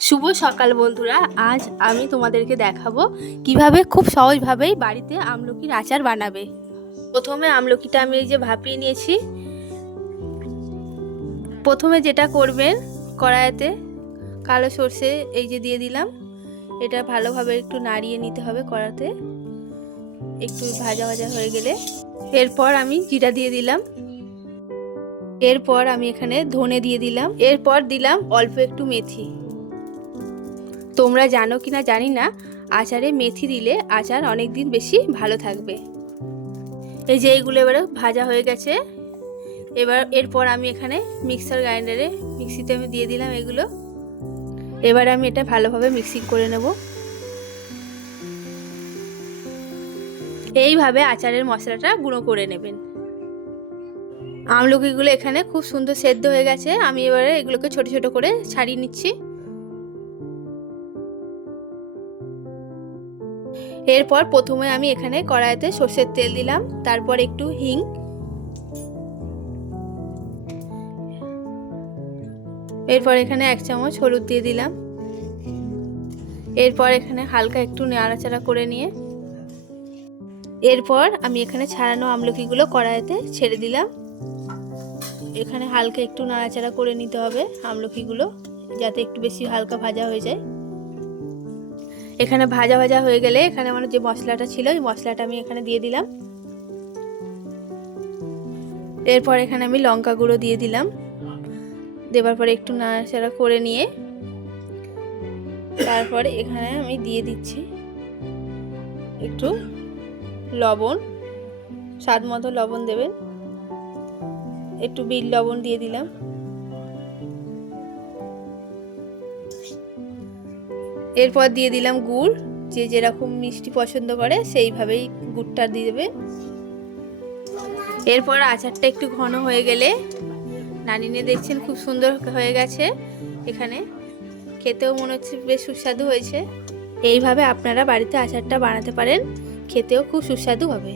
শুভ সকাল বন্ধুরা, আজ আমি তোমাদেরকে দেখাবো কিভাবে খুব সহজভাবেই বাড়িতে আমলকির আচার বানাবে। প্রথমে আমলকিটা আমি এই যে ভাপিয়ে নিয়েছি। প্রথমে যেটা করবেন, কড়াইতে কালো সর্ষে এই যে দিয়ে দিলাম। এটা ভালোভাবে একটু নাড়িয়ে নিতে হবে কড়াতে। একটু ভাজা ভাজা হয়ে গেলে এরপর আমি জিরা দিয়ে দিলাম। এরপর আমি এখানে ধনে দিয়ে দিলাম। এরপর দিলাম অল্প একটু মেথি। তোমরা জানো কিনা জানি না, আচারে মেথি দিলে আচার অনেক দিন বেশি ভালো থাকবে। এই যে এইগুলো এবারে ভাজা হয়ে গেছে। এরপর আমি এখানে মিক্সিতে আমি দিয়ে দিলাম এগুলো। এবার আমি এটা ভালোভাবে মিক্সিং করে নেব। এইভাবে আচারের মশলাটা গুঁড়ো করে নেবেন। আমলকিগুলো এখানে খুব সুন্দর সেদ্ধ হয়ে গেছে। আমি এবারে এগুলোকে ছোট ছোট করে ছাড়িয়ে নিচ্ছি। এরপর প্রথমে আমি এখানে কড়াইতে সর্ষের তেল দিলাম, তারপর একটু হিং, এরপর এখানে 1 চামচ হলুদ দিয়ে দিলাম। এরপর এখানে হালকা একটু নাড়াচাড়া করে নিয়ে এরপর আমি এখানে ছাড়ানো আমলকিগুলো কড়াইতে ছেড়ে দিলাম। এখানে হালকা একটু নাড়াচাড়া করে নিতে হবে আমলকিগুলো, যাতে একটু বেশি হালকা ভাজা হয়ে যায়। এখানে ভাজা ভাজা হয়ে গেলে এখানে আমার যে মশলাটা ছিল, ওই মশলাটা আমি এখানে দিয়ে দিলাম। এরপর এখানে আমি লঙ্কা গুঁড়ো দিয়ে দিলাম। দেওয়ার পরে একটু নাড়াচাড়া করে নিয়ে তারপরে এখানে আমি দিয়ে দিচ্ছি একটু লবণ। স্বাদ মতো লবণ দেবেন। একটু বিট লবণ দিয়ে দিলাম। এরপর দিয়ে দিলাম গুড়। যে যেরকম মিষ্টি পছন্দ করে সেইভাবেই গুড়টা দিয়ে দেবে। এরপর আচারটা একটু ঘন হয়ে গেলে নামিয়ে দেখছেন খুব সুন্দর হয়ে গেছে। এখানে খেতেও মনে হচ্ছে বেশ সুস্বাদু হয়েছে। এইভাবে আপনারা বাড়িতে আচারটা বানাতে পারেন, খেতেও খুব সুস্বাদু হবে।